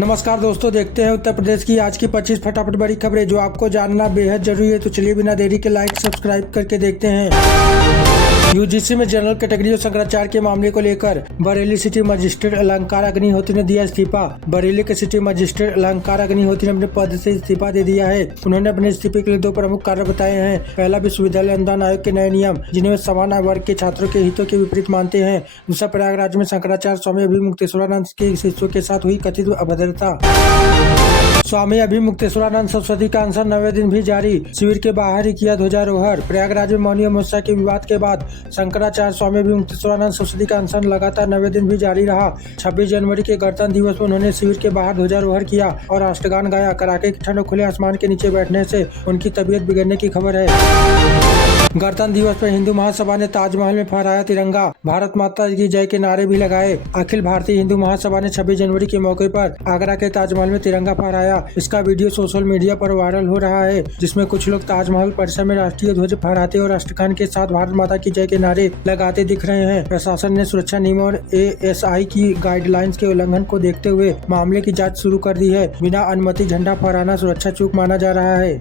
नमस्कार दोस्तों, देखते हैं उत्तर प्रदेश की आज की 25 फटाफट बड़ी खबरें जो आपको जानना बेहद जरूरी है। तो चलिए बिना देरी के लाइक सब्सक्राइब करके देखते हैं। यूजीसी में जनरल कैटेगरी और शंकराचार्य के मामले को लेकर बरेली सिटी मजिस्ट्रेट अलंकार अग्निहोत्री ने दिया इस्तीफा। बरेली के सिटी मजिस्ट्रेट अलंकार अग्निहोत्री ने अपने पद से इस्तीफा दे दिया है। उन्होंने अपने इस्तीफे के लिए दो प्रमुख कारण बताए हैं। पहला, विश्वविद्यालय अनुदान आयोग के नए नियम जिन्हें समान वर्ग के छात्रों के हितों के विपरीत मानते हैं। दूसरा, प्रयागराज में शंकराचार्य स्वामी अभिमुक्तेश्वरानंद के शिष्यों के साथ हुई कथित अभद्रता। स्वामी अभिमुक्तेश्वरानंद सरस्वती का अनशन 9वें दिन भी जारी। शिविर के बाहर ही किया ध्वजारोहण। प्रयागराज में मौनी अमावस्या के विवाद के बाद शंकराचार्य स्वामी अभिमुक्तेश्वरानंद सरस्वती का अनशन लगातार 9वें दिन भी जारी रहा। 26 जनवरी के गणतंत्र दिवस में उन्होंने शिविर के बाहर ध्वजारोहण किया और राष्ट्रगान गाया। कड़ाके की ठंड और खुले आसमान के नीचे बैठने से उनकी तबीयत बिगड़ने की खबर है। गणतंत्र दिवस पर हिंदू महासभा ने ताजमहल में फहराया तिरंगा। भारत माता की जय के नारे भी लगाए। अखिल भारतीय हिंदू महासभा ने 26 जनवरी के मौके पर आगरा के ताजमहल में तिरंगा फहराया। इसका वीडियो सोशल मीडिया पर वायरल हो रहा है, जिसमें कुछ लोग ताजमहल परिसर में राष्ट्रीय ध्वज फहराते और राष्ट्रगान के साथ भारत माता की जय के नारे लगाते दिख रहे हैं। प्रशासन ने सुरक्षा नियमों और ASI की गाइडलाइंस के उल्लंघन को देखते हुए मामले की जाँच शुरू कर दी है। बिना अनुमति झंडा फहराना सुरक्षा चूक माना जा रहा है।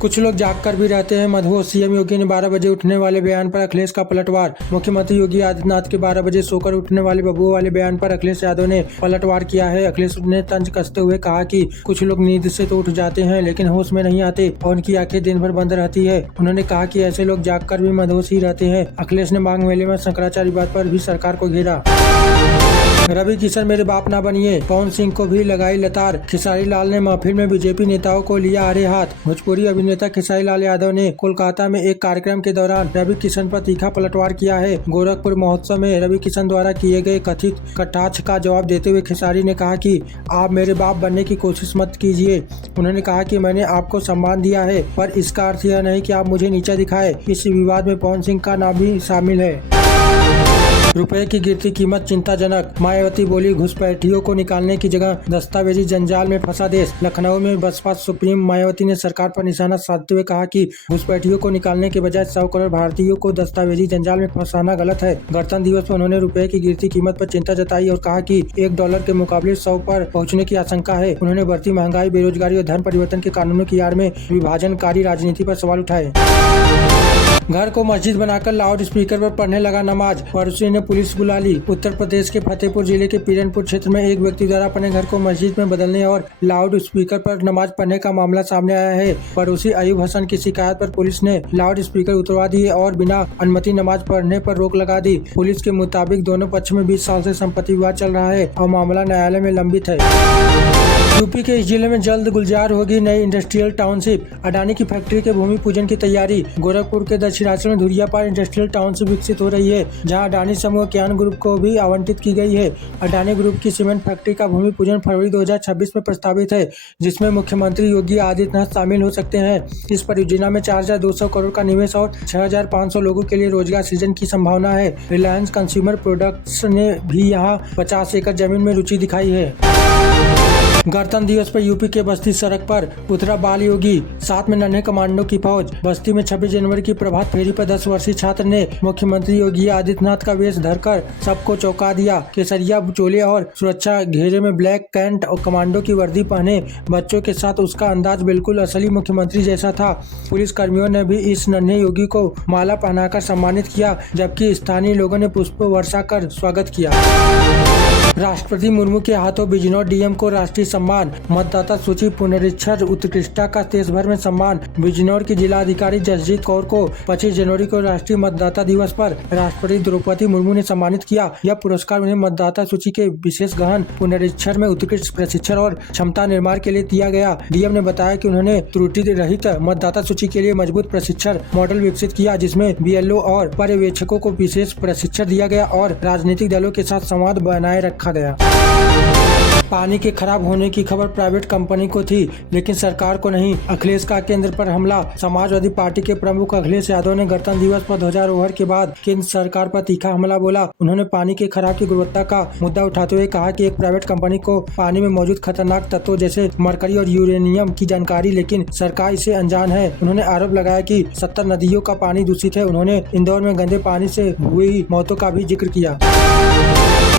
कुछ लोग जाग कर भी रहते हैं मधुओं। सीएम योगी ने 12 बजे उठने वाले बयान पर अखिलेश का पलटवार। मुख्यमंत्री योगी आदित्यनाथ के 12 बजे सोकर उठने वाले बबुओं वाले बयान पर अखिलेश यादव ने पलटवार किया है। अखिलेश ने तंज कसते हुए कहा कि कुछ लोग नींद से तो उठ जाते हैं लेकिन होश में नहीं आते और उनकी आंखें दिन भर बंद रहती है। उन्होंने कहा कि ऐसे लोग जाग कर भी मदहोश ही रहते हैं। अखिलेश ने मांग मेले में शंकराचार्य विवाद पर भी सरकार को घेरा। रवि किशन मेरे बाप ना बनिए, पवन सिंह को भी लगाई लतार। खेसारी लाल ने महफिल में बीजेपी नेताओं को लिया आड़े हाथ। भोजपुरी अभिनेता खेसारी लाल यादव ने कोलकाता में एक कार्यक्रम के दौरान रवि किशन पर तीखा पलटवार किया है। गोरखपुर महोत्सव में रवि किशन द्वारा किए गए कथित कटाक्ष का जवाब देते हुए खेसारी ने कहा कि आप मेरे बाप बनने की कोशिश मत कीजिए। उन्होंने कहा कि मैंने आपको सम्मान दिया है, पर इसका अर्थ यह नहीं कि आप मुझे नीचा दिखाए। इस विवाद में पवन सिंह का नाम भी शामिल है। रुपए की गिरती कीमत चिंताजनक, मायावती बोली घुसपैठियों को निकालने की जगह दस्तावेजी जंजाल में फंसा देश। लखनऊ में बसपा सुप्रीम मायावती ने सरकार पर निशाना साधते हुए कहा कि घुसपैठियों को निकालने के बजाय 100 करोड़ भारतीयों को दस्तावेजी जंजाल में फंसाना गलत है। गणतंत्र दिवस पर उन्होंने रुपए की गिरती कीमत पर चिंता जताई और कहा कि $1 के मुकाबले 100 पर पहुँचने की आशंका है। उन्होंने बढ़ती महंगाई, बेरोजगारी और धर्म परिवर्तन के कानूनों की आड़ में विभाजनकारी राजनीति पर सवाल उठाए। घर को मस्जिद बनाकर लाउड स्पीकर पर पढ़ने लगा नमाज, पड़ोसी ने पुलिस बुला ली। उत्तर प्रदेश के फतेहपुर जिले के पीरनपुर क्षेत्र में एक व्यक्ति द्वारा अपने घर को मस्जिद में बदलने और लाउड स्पीकर पर नमाज पढ़ने का मामला सामने आया है। पड़ोसी अयूब हसन की शिकायत पर पुलिस ने लाउड स्पीकर उतरवा दिए और बिना अनुमति नमाज पढ़ने पर रोक लगा दी। पुलिस के मुताबिक दोनों पक्ष में 20 साल से संपत्ति विवाद चल रहा है और मामला न्यायालय में लंबित है। यूपी के इस जिले में जल्द गुलजार होगी नई इंडस्ट्रियल टाउनशिप। अडानी की फैक्ट्री के भूमि पूजन की तैयारी। गोरखपुर के दक्षिणांचल में धुरियापार इंडस्ट्रियल टाउनशिप विकसित हो रही है, जहां अडानी समूह कियान ग्रुप को भी आवंटित की गई है। अडानी ग्रुप की सीमेंट फैक्ट्री का भूमि पूजन फरवरी 2026 में प्रस्तावित है, जिसमें मुख्यमंत्री योगी आदित्यनाथ शामिल हो सकते हैं। इस परियोजना में 4200 करोड़ का निवेश और 6500 लोगों के लिए रोजगार सृजन की संभावना है। रिलायंस कंज्यूमर प्रोडक्ट्स ने भी यहाँ 50 एकड़ जमीन में रुचि दिखाई है। गणतंत्र दिवस पर यूपी के बस्ती सड़क पर उतरा बाल योगी, साथ में नन्हे कमांडो की फौज। बस्ती में 26 जनवरी की प्रभात फेरी पर 10 वर्षीय छात्र ने मुख्यमंत्री योगी आदित्यनाथ का वेश धरकर सबको चौंका दिया। केसरिया चोले और सुरक्षा घेरे में ब्लैक कैंट और कमांडो की वर्दी पहने बच्चों के साथ उसका अंदाज बिल्कुल असली मुख्यमंत्री जैसा था। पुलिस कर्मियों ने भी इस नन्हे योगी को माला पहनाकर सम्मानित किया, जबकि स्थानीय लोगों ने पुष्प वर्षा कर स्वागत किया। राष्ट्रपति मुर्मू के हाथों बिजनौर डीएम को राष्ट्रीय सम्मान। मतदाता सूची पुनरीक्षण उत्कृष्टता का देश भर में सम्मान। बिजनौर की जिलाधिकारी जसजीत कौर को 25 जनवरी को राष्ट्रीय मतदाता दिवस पर राष्ट्रपति द्रौपदी मुर्मू ने सम्मानित किया। यह पुरस्कार उन्हें मतदाता सूची के विशेष गहन पुनरीक्षण में उत्कृष्ट प्रशिक्षण और क्षमता निर्माण के लिए दिया गया। डीएम ने बताया कि उन्होंने त्रुटि रहित मतदाता सूची के लिए मजबूत प्रशिक्षण मॉडल विकसित किया, जिसमें BLO और पर्यवेक्षकों को विशेष प्रशिक्षण दिया गया और राजनीतिक दलों के साथ संवाद बनाए रखा गया। पानी के खराब होने की खबर प्राइवेट कंपनी को थी, लेकिन सरकार को नहीं। अखिलेश का केंद्र पर हमला। समाजवादी पार्टी के प्रमुख अखिलेश यादव ने गणतंत्र दिवस पर ध्वजारोहण के बाद केंद्र सरकार पर तीखा हमला बोला। उन्होंने पानी के खराब की गुणवत्ता का मुद्दा उठाते हुए कहा कि एक प्राइवेट कंपनी को पानी में मौजूद खतरनाक तत्वों जैसे मरकरी और यूरेनियम की जानकारी, लेकिन सरकार इसे अनजान है। उन्होंने आरोप लगाया कि 70 नदियों का पानी दूषित है। उन्होंने इंदौर में गंदे पानी से हुई मौतों का भी जिक्र किया।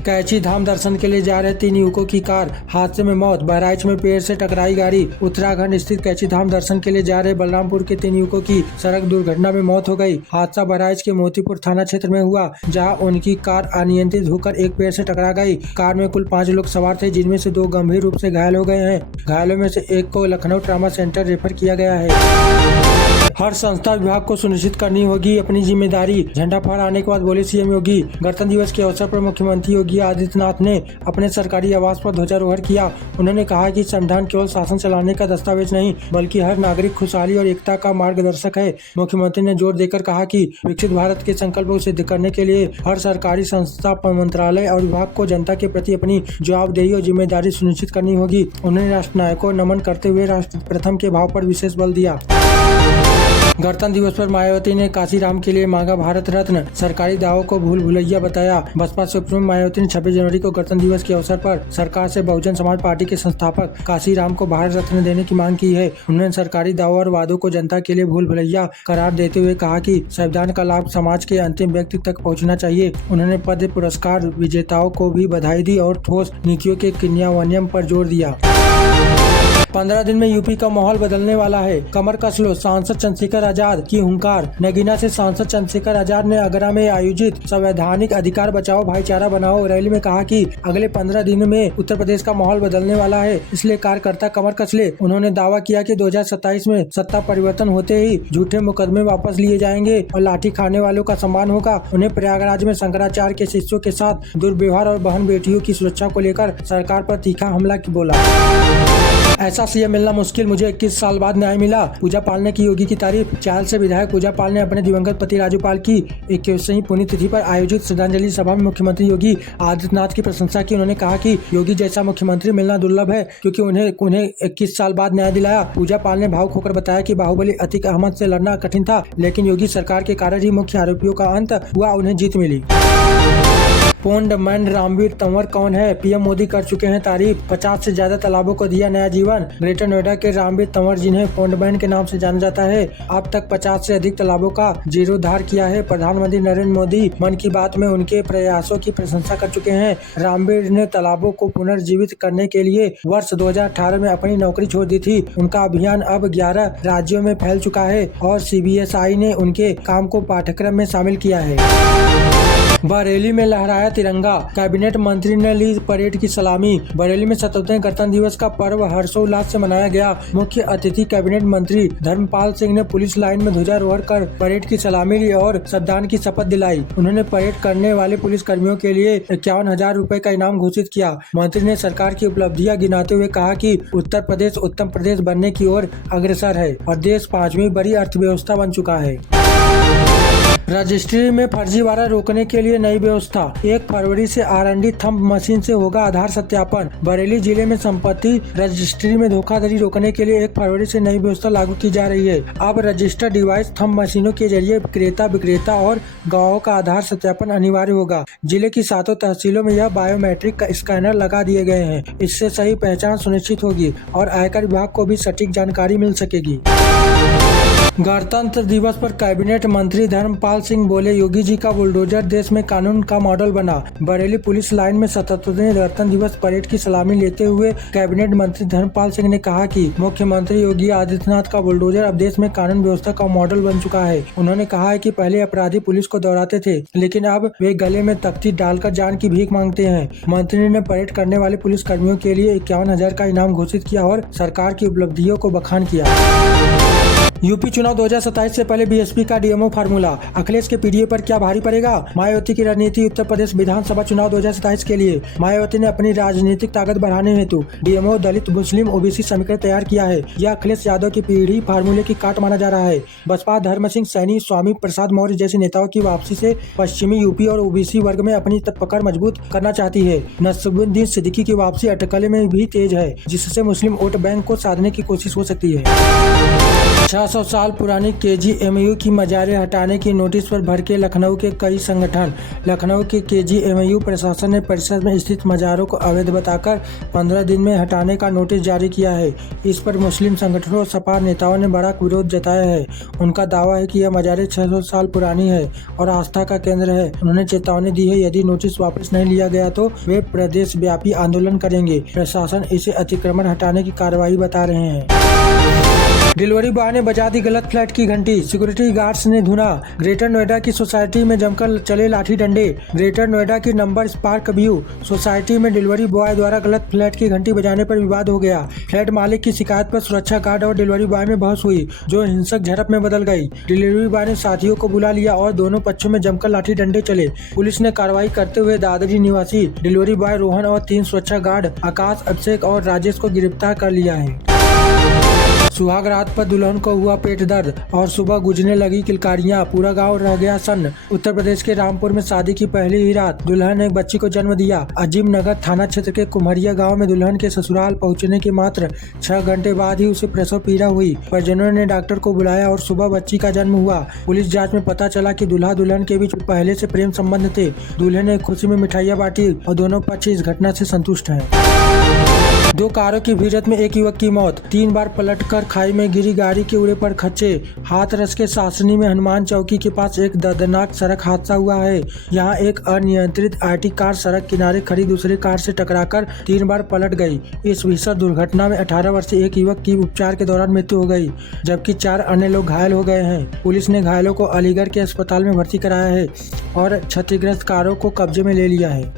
कैची धाम दर्शन के लिए जा रहे 3 युवकों की कार हादसे में मौत। बहराइच में पेड़ से टकराई गाड़ी। उत्तराखंड स्थित कैची धाम दर्शन के लिए जा रहे बलरामपुर के 3 युवकों की सड़क दुर्घटना में मौत हो गई। हादसा बहराइच के मोतीपुर थाना क्षेत्र में हुआ, जहां उनकी कार अनियंत्रित होकर एक पेड़ से टकरा गई। कार में कुल 5 लोग सवार थे, जिनमें से 2 गंभीर रूप से घायल हो गए हैं। घायलों में से एक को लखनऊ ट्रामा सेंटर रेफर किया गया है। हर संस्था विभाग को सुनिश्चित करनी होगी अपनी जिम्मेदारी। झंडा फहराने के बाद बोले सीएम योगी। गणतंत्र दिवस के अवसर पर मुख्यमंत्री योगी आदित्यनाथ ने अपने सरकारी आवास पर ध्वजारोहण किया। उन्होंने कहा कि संविधान केवल शासन चलाने का दस्तावेज नहीं, बल्कि हर नागरिक खुशहाली और एकता का मार्गदर्शक है। मुख्यमंत्री ने जोर देकर कहा कि विकसित भारत के संकल्प को सिद्ध करने के लिए हर सरकारी संस्था, मंत्रालय और विभाग को जनता के प्रति अपनी जवाबदेही और जिम्मेदारी सुनिश्चित करनी होगी। उन्होंने राष्ट्र नायक को नमन करते हुए राष्ट्र प्रथम के भाव पर विशेष बल दिया। गणतंत्र दिवस पर मायावती ने काशीराम के लिए मांगा भारत रत्न। सरकारी दावों को भूल भुलैया बताया। बसपा सुप्रीमो मायावती ने 26 जनवरी को गणतंत्र दिवस के अवसर पर सरकार से बहुजन समाज पार्टी के संस्थापक काशीराम को भारत रत्न देने की मांग की है। उन्होंने सरकारी दावों और वादों को जनता के लिए भूल भुलैया करार देते हुए कहा कि संविधान का लाभ समाज के अंतिम व्यक्ति तक पहुँचना चाहिए। उन्होंने पद्म पुरस्कार विजेताओं को भी बधाई दी और ठोस नीतियों के क्रियान्वयन पर जोर दिया। 15 दिन में यूपी का माहौल बदलने वाला है। कमर कस लो, सांसद चंद्रशेखर आजाद की हुंकार। नगीना से सांसद चंद्रशेखर आजाद ने आगरा में आयोजित संवैधानिक अधिकार बचाओ भाईचारा बनाओ रैली में कहा कि अगले 15 दिन में उत्तर प्रदेश का माहौल बदलने वाला है, इसलिए कार्यकर्ता कमर कस ले। उन्होंने दावा किया कि 2027 में सत्ता परिवर्तन होते ही झूठे मुकदमे वापस लिए जाएंगे और लाठी खाने वालों का सम्मान होगा। उन्हें प्रयागराज में शंकराचार्य के शिष्यों के साथ दुर्व्यवहार और बहन बेटियों की सुरक्षा को लेकर सरकार पर तीखा हमला बोला। ऐसा सीएम मिलना मुश्किल, मुझे 21 साल बाद न्याय मिला। पूजा पाल ने की योगी की तारीफ। चाल से विधायक पूजा पाल ने अपने दिवंगत पति राजू पाल की 21वीं पुण्यतिथि पर आयोजित श्रद्धांजलि सभा में मुख्यमंत्री योगी आदित्यनाथ की प्रशंसा की। उन्होंने कहा कि योगी जैसा मुख्यमंत्री मिलना दुर्लभ है, क्योंकि उन्हें 21 साल बाद न्याय दिलाया। पूजा पाल ने भावुक होकर बताया कि बाहुबली अतीक अहमद से लड़ना कठिन था, लेकिन योगी सरकार के कारण ही मुख्य आरोपियों का अंत हुआ, उन्हें जीत मिली। पोंडमैन रामवीर तंवर कौन है? पीएम मोदी कर चुके हैं तारीफ। 50 से ज्यादा तालाबों को दिया नया जीवन। ग्रेटर नोएडा के रामवीर तंवर, जिन्हें पोंडमैन के नाम से जाना जाता है, अब तक 50 से अधिक तालाबों का जीर्णोद्धार किया है। प्रधानमंत्री नरेंद्र मोदी मन की बात में उनके प्रयासों की प्रशंसा कर चुके हैं। रामवीर ने तालाबों को पुनर्जीवित करने के लिए वर्ष 2018 में अपनी नौकरी छोड़ दी थी। उनका अभियान अब 11 राज्यों में फैल चुका है और CBSI ने उनके काम को पाठ्यक्रम में शामिल किया है। बरेली में लहराया तिरंगा। कैबिनेट मंत्री ने ली परेड की सलामी। बरेली में 77वें गणतंत्र दिवस का पर्व हर्षोल्लास से मनाया गया। मुख्य अतिथि कैबिनेट मंत्री धर्मपाल सिंह ने पुलिस लाइन में ध्वजारोहण कर परेड की सलामी ली और श्रद्धांजलि की शपथ दिलाई। उन्होंने परेड करने वाले पुलिस कर्मियों के लिए 51,000 रुपए का इनाम घोषित किया। मंत्री ने सरकार की उपलब्धियां गिनाते हुए कहा कि उत्तर प्रदेश उत्तम प्रदेश बनने की ओर अग्रसर है और देश 5वीं बड़ी अर्थव्यवस्था बन चुका है। रजिस्ट्री में फर्जीवाड़ा रोकने के लिए नई व्यवस्था। 1 फरवरी से R&D थंब मशीन से होगा आधार सत्यापन। बरेली जिले में संपत्ति रजिस्ट्री में धोखाधड़ी रोकने के लिए 1 फरवरी से नई व्यवस्था लागू की जा रही है। अब रजिस्टर्ड डिवाइस थंब मशीनों के जरिए क्रेता, विक्रेता और गवाहों का आधार सत्यापन अनिवार्य होगा। जिले की 7 तहसीलों में यह बायोमेट्रिक का स्कैनर लगा दिए गए हैं। इससे सही पहचान सुनिश्चित होगी और आयकर विभाग को भी सटीक जानकारी मिल सकेगी। गणतंत्र दिवस पर कैबिनेट मंत्री धर्मपाल सिंह बोले, योगी जी का बुलडोजर देश में कानून का मॉडल बना। बरेली पुलिस लाइन में 77वें गणतंत्र दिवस परेड की सलामी लेते हुए कैबिनेट मंत्री धर्मपाल सिंह ने कहा कि मुख्यमंत्री योगी आदित्यनाथ का बुलडोजर अब देश में कानून व्यवस्था का मॉडल बन चुका है। उन्होंने कहा है कि पहले अपराधी पुलिस को दौड़ाते थे, लेकिन अब वे गले में तख्ती डालकर जान की भीख मांगते हैं। मंत्री ने परेड करने वाले पुलिस कर्मियों के लिए 51,000 का इनाम घोषित किया और सरकार की उपलब्धियों को बखान किया। यूपी चुनाव 2027 से पहले बीएसपी का डीएमओ फार्मूला। अखिलेश के पीडीए पर क्या भारी पड़ेगा? मायावती की रणनीति उत्तर प्रदेश विधानसभा चुनाव 2027 के लिए। मायावती ने अपनी राजनीतिक ताकत बढ़ाने हेतु डीएमओ दलित मुस्लिम ओबीसी समीकरण तैयार किया है। यह अखिलेश यादव की पीढ़ी फार्मूले की काट माना जा रहा है। बसपा धर्म सिंह सैनी, स्वामी प्रसाद मौर्य जैसे नेताओं की वापसी से पश्चिमी यूपी और ओबीसी वर्ग में अपनी पकड़ मजबूत करना चाहती है। नसरुद्दीन सिद्दीकी की वापसी अटकले में भी तेज है, जिससे मुस्लिम वोट बैंक को साधने की कोशिश हो सकती है। 600 साल पुरानी KGMU की मजारें हटाने की नोटिस पर भड़के लखनऊ के कई संगठन। लखनऊ के KGMU प्रशासन ने परिसर में स्थित मजारों को अवैध बताकर 15 दिन में हटाने का नोटिस जारी किया है। इस पर मुस्लिम संगठनों और सपा नेताओं ने बड़ा विरोध जताया है। उनका दावा है कि यह मजारें 600 साल पुरानी है और आस्था का केंद्र है। उन्होंने चेतावनी दी है, यदि नोटिस वापस नहीं लिया गया तो वे प्रदेश व्यापी आंदोलन करेंगे। प्रशासन इसे अतिक्रमण हटाने की कार्रवाई बता रहे हैं। डिलीवरी बॉय ने बजा दी गलत फ्लैट की घंटी, सिक्योरिटी गार्ड्स ने धुना। ग्रेटर नोएडा की सोसाइटी में जमकर चले लाठी डंडे। ग्रेटर नोएडा की नंबर स्पार्क व्यू सोसाइटी में डिलीवरी बॉय द्वारा गलत फ्लैट की घंटी बजाने पर विवाद हो गया। फ्लैट मालिक की शिकायत पर सुरक्षा गार्ड और डिलीवरी बॉय में बहस हुई, जो हिंसक झड़प में बदल गई। डिलीवरी बॉय ने साथियों को बुला लिया और दोनों पक्षों में जमकर लाठी डंडे चले। पुलिस ने कार्रवाई करते हुए दादरी निवासी डिलीवरी बॉय रोहन और 3 सुरक्षा गार्ड आकाश, अभिषेक और राजेश को गिरफ्तार कर लिया है। सुहाग रात पर दुल्हन को हुआ पेट दर्द और सुबह गूंजने लगी किलकारियां, पूरा गांव रह गया सन्न। उत्तर प्रदेश के रामपुर में शादी की पहली ही रात दुल्हन ने एक बच्ची को जन्म दिया। अजीम नगर थाना क्षेत्र के कुम्हरिया गांव में दुल्हन के ससुराल पहुंचने के मात्र 6 घंटे बाद ही उसे प्रसव पीड़ा हुई। परिजनों ने डॉक्टर को बुलाया और सुबह बच्ची का जन्म हुआ। पुलिस जाँच में पता चला कि दूल्हा दुल्हन के बीच पहले से प्रेम संबंध थे। दूल्हे ने खुशी में मिठाइयाँ बांटी और दोनों पक्ष इस घटना से संतुष्ट हैं। 2 कारों की भिड़ंत में एक युवक की मौत, 3 बार पलटकर खाई में गिरी गाड़ी के उड़े पर खच्चे। हाथरस के सासनी में हनुमान चौकी के पास एक दर्दनाक सड़क हादसा हुआ है। यहाँ एक अनियंत्रित IT कार सड़क किनारे खड़ी दूसरी कार से टकराकर 3 बार पलट गई। इस भीषण दुर्घटना में 18 वर्षीय एक युवक की उपचार के दौरान मृत्यु हो गई, जबकि 4 अन्य लोग घायल हो गए हैं। पुलिस ने घायलों को अलीगढ़ के अस्पताल में भर्ती कराया है और क्षतिग्रस्त कारों को कब्जे में ले लिया है।